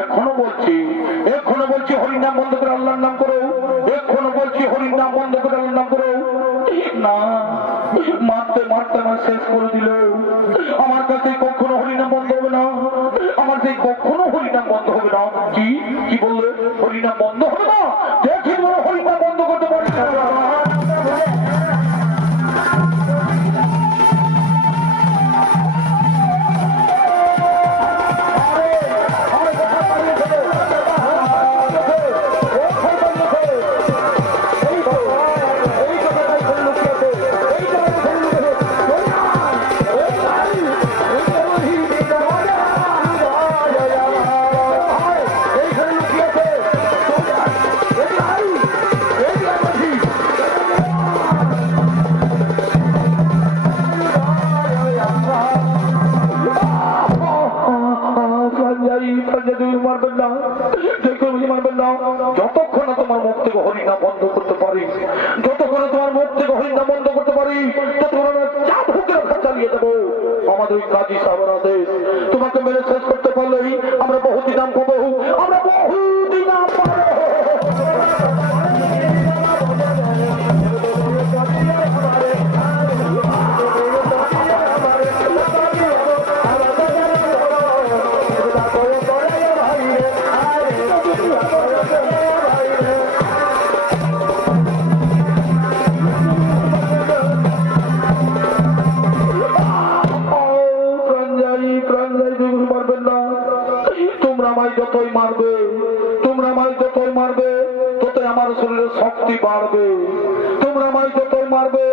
এখনও বলছি। এখনও বলছি হরির নাম বন্ধ করে আল্লাহর নাম করো। এখনও বলছি হরির নাম বন্ধ করে আল্লাহর নাম করো। না। মারতে মারতে আমার শেষ করে দিল। আমার কাছে কখনো হরিনাম বন্ধ হবে না। আমার সেই কখনো হরিনাম বন্ধ হবে না। কি? কি বললে? হরিনাম বন্ধ হবে না? পারি। যতক্ষণ তোমার মুখ থেকে হরিনাম বন্ধ করতে পারি, ততক্ষণ চালিয়ে দেবো। আমাদের কাজী সাহর আদেশ তোমাকে মেরে শেষ করতে পারলেই আমরা বহু নাম পাবো আমরা বহু আমায় যতই মারবে, তোমরা আমায় যতই মারবে, ততই আমার শরীরে শক্তি বাড়বে। তোমরা আমায় যতই মারবে,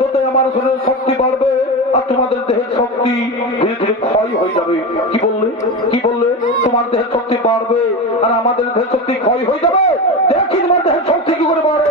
ততই আমার শরীরে শক্তি বাড়বে, আর তোমাদের দেহের শক্তি ধীরে ধীরে ক্ষয় হয়ে যাবে। কি বললে? কি বললে? তোমার দেহের শক্তি বাড়বে, আর আমাদের দেহের শক্তি ক্ষয় হয়ে যাবে। দেখি তোমার দেহের শক্তি কি করে বাড়ে।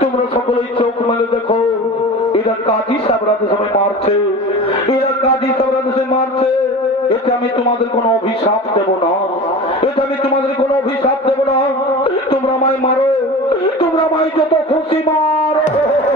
তোমরা সকলেই এরা কাজী মারছে। এরা আমি তোমাদের কোনো অভিশাপ দেব না। এতে আমি তোমাদের কোনো অভিশাপ দেব না। তোমরা আমায় মারো। তোমরা আমায় যত খুশি মারো।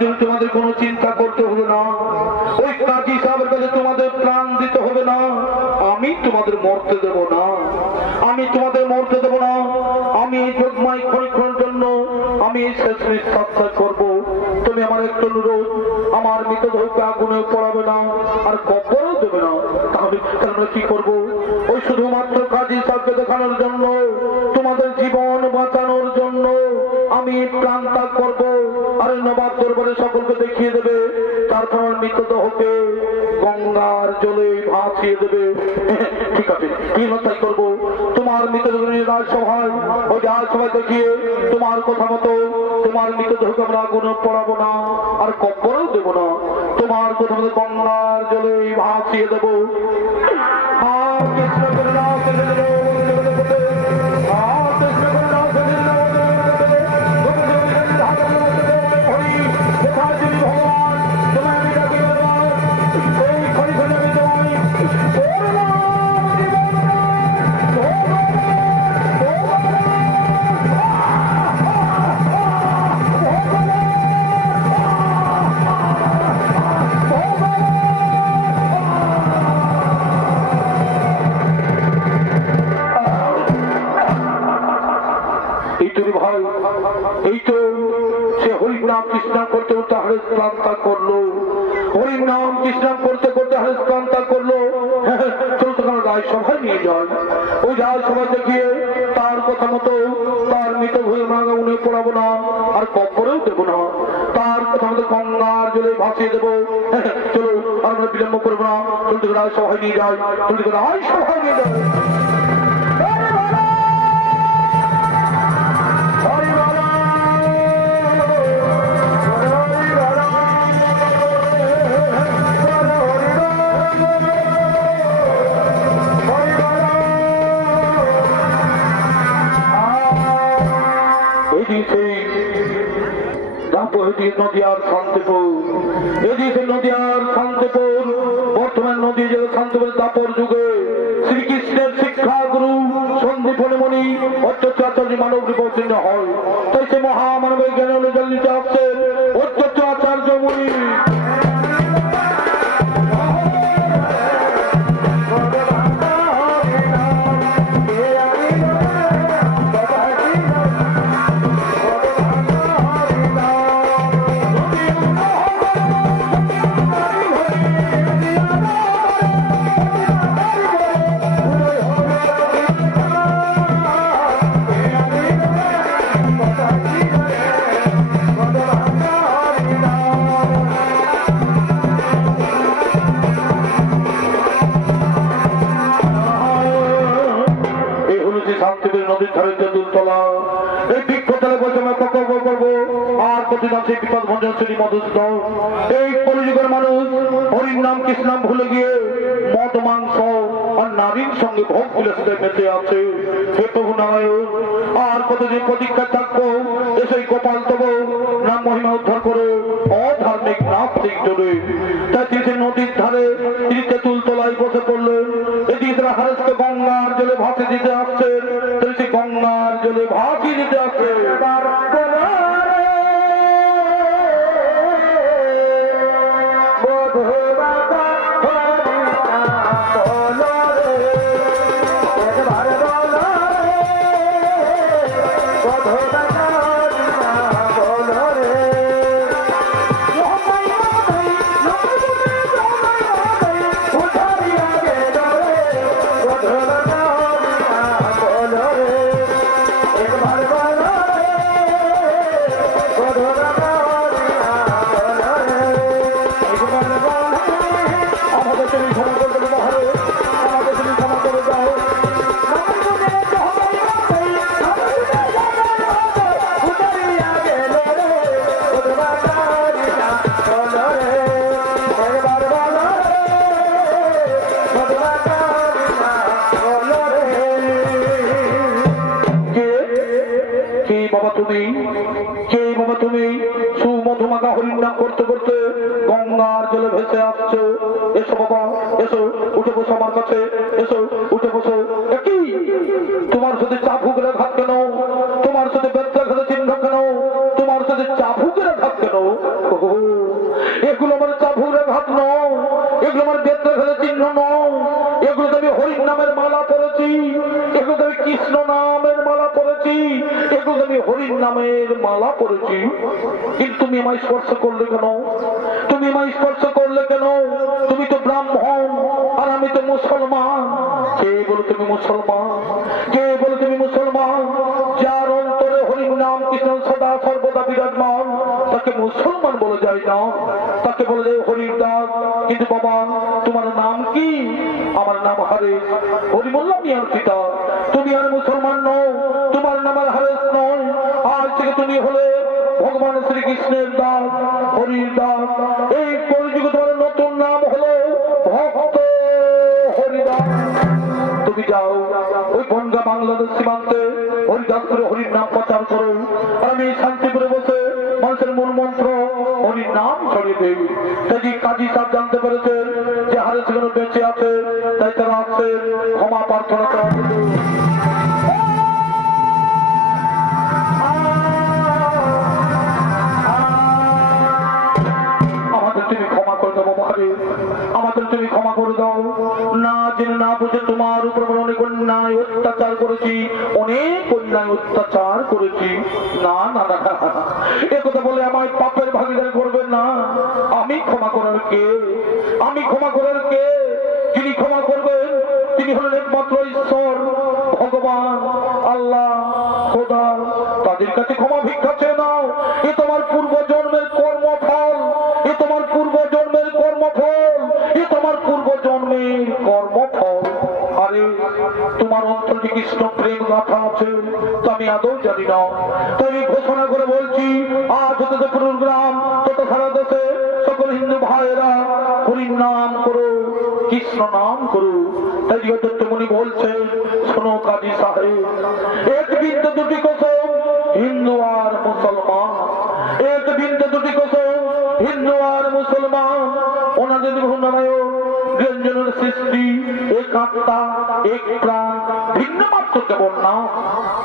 জন্য তোমাদের কোনো চিন্তা করতে হবে না। ওই কাজী সাহেবের কাছে তোমাদের প্রাণ দিতে হবে না। আমি তোমাদের মরতে দেব না। আমি তোমাদের মরতে দেব না। আমি এই যোগমাই জন্য আমি নিঃশ্বাস করব। তুমি আমার একটু অনুরোধ, আমার মৃতদেহকে আগুনে পড়াবে না আর কবরও দেবে না। তাহলে আমরা কি করব? ওই শুধুমাত্র কাজী সাহেবকে দেখানোর জন্য, তোমাদের জীবন বাঁচানোর জন্য আমি প্রাণ ত্যাগ করব। দরবারে সকলকে দেখিয়ে দেবে তারপর মৃতদেহকে গঙ্গার জলে ভাসিয়ে দেবে। ঠিক আছে, কি হত্যাই করব? তোমার মৃতদেহ রাজসভায় ওই রাজসভায় দেখিয়ে তোমার কথা মতো, তোমার মৃতদেহকে আমরা আগুনে পড়াবো না, আর কব্বরেও দেবো না। তোমার প্রথমে গঙ্গার জলে ভাসিয়ে দেবো। আর কৃষ্ণ হরিনাম কৃষ্ণাম করতে করতে হাসপান তা করল। চলো তখন রায় সভায় নিয়ে যায় ওই রাজসভা দেখিয়ে তার কথা মতো তার মৃত ভয়ে মাগা উনি পড়াবো না, আর কপরেও দেবো না। তার কথা মতো গঙ্গার জলে ভাসিয়ে দেবো। চলো আমরা বিলম্ব করব না। চলতে রাজসভায় সভায় নিয়ে যায় চলতে রাজসভায় নিয়ে যায় আচার্য মানব বিপর্যন্ন হয়। তাই সে মহামানবের জ্ঞান অনুযায়ী নিতে আসছেন এই বৃক্ষতলে বসে আমরা প্রকল্প করব আর কতদিন আছে বিপদ ভঞ্জন শ্রী মধুসূদন এই কলিযুগের মানুষ হরির নাম কৃষ্ণাম ভুলে গিয়ে মদ মাংস আর নারীর সঙ্গে ভোগ বিলাসিতে মেতে আছে হে প্রভু আর কতদিন প্রতীক্ষা থাকব এসে গোপাল তব নাম মহিমা উদ্ধার করো অধার্মিক নাস্তিক জোরে তাই তিনি নদীর ধারে তিনি তেঁতুল তলায় বসে পড়লেন এদিকে তারা হারেসকে গঙ্গার জলে ভাসি দিতে আসছেন এগুলো আমি হরিণ নামের মালা এগুলো তো আমি কৃষ্ণ নামের মালা এগুলো তো আমি হরিণ নামের মালা পরেছি। কিন্তু তুমি আমায় স্পর্শ করলে কেন? তুমি আমায় স্পর্শ করলে কেন? তুমি তো ব্রাহ্মণ, আর আমি তো মুসলমান। কে বলো তুমি মুসলমান? কে বলো তুমি মুসলমান? যার অন্তরে হরিণ নাম কৃষ্ণ সদা সর্বদা বিরাজমান, তাকে মুসলমান বলে যায় না। তাকে বলে যায় হরির দাস কিন্তু বাবা তোমার নাম কি? নাম হারে বললাম মিয়ার পিতা, তুমি আর মুসলমান নও, তোমার নাম আর হারেস নয়। আজ থেকে তুমি হলে ভগবান শ্রীকৃষ্ণের দাস, হরির দাস। এই কলিযুগে তোমার নতুন নাম হলো ভক্ত হরিদাস। তুমি যাও, ওই বনগা বাংলাদেশ সীমান্তে হরিদাসপুরে হরির নাম প্রচার করো। আর আমি শান্তিপুরে বসে মানুষের মূল মন্ত্র, হরির নাম ছড়িয়ে যদি কাজী সাহেব জানতে পেরেছেন? যে হারে বেঁচে আছে তাই তারা আসছে ক্ষমা প্রার্থনা করে আমাদের তুমি ক্ষমা করে দাও। না জেনে না বুঝে তোমার উপর অনেক অন্যায় অত্যাচার করেছি। অত্যাচার করেছি। না না না। এ কথা বলে আমায় পাপের ভাগিদার করবেন না। আমি ক্ষমা করার কে? আমি ক্ষমা করার কে? যিনি ক্ষমা করবেন, তিনি হলেন একমাত্র ঈশ্বর, ভগবান, আল্লাহ, খোদা। তাদের কাছে ক্ষমা ভিক্ষা চেয়ে নাও। এ তোমার পূর্ব জন্মের কর্মফল। তোমার অন্তরে কৃষ্ণ প্রেম গাথা আছে, তা আমি আদৌ জানি না। তো আমি ঘোষণা করে বলছি, আজ হতে গ্রাম তত সারা দেশে সকল হিন্দু ভাইয়েরা হরির নাম করো, কৃষ্ণ নাম করো। তাই দত্তমণি বলছেন শোনো কাজী সাহেব, এক বিন্দু দুটি কসম, হিন্দু আর মুসলমান। এক বিন্দু দুটি কসম, হিন্দু আর মুসলমান। ওনাদের নারায়ণ ব্যঞ্জনের সৃষ্টি, এক আত্মা, এক প্রাণ, ভিন্ন মাত্র কেবল না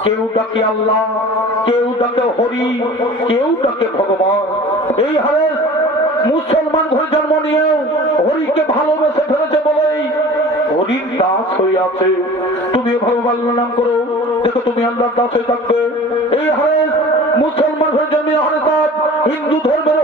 কেউ ডাকে আল্লাহ, কেউ ডাকে হরি, কেউ ডাকে ভগবান। এই হারে মুসলমান ঘরে জন্ম নিয়েও হরিকে ভালোবেসে ফেলেছে বলেই হরির দাস হয়ে আছে। তুমি ভগবান নাম করো, দেখো তুমি আল্লাহর দাস হয়ে থাকবে। এই হারে মুসলমান হয়ে জন্মে হারে হিন্দু ধর্মের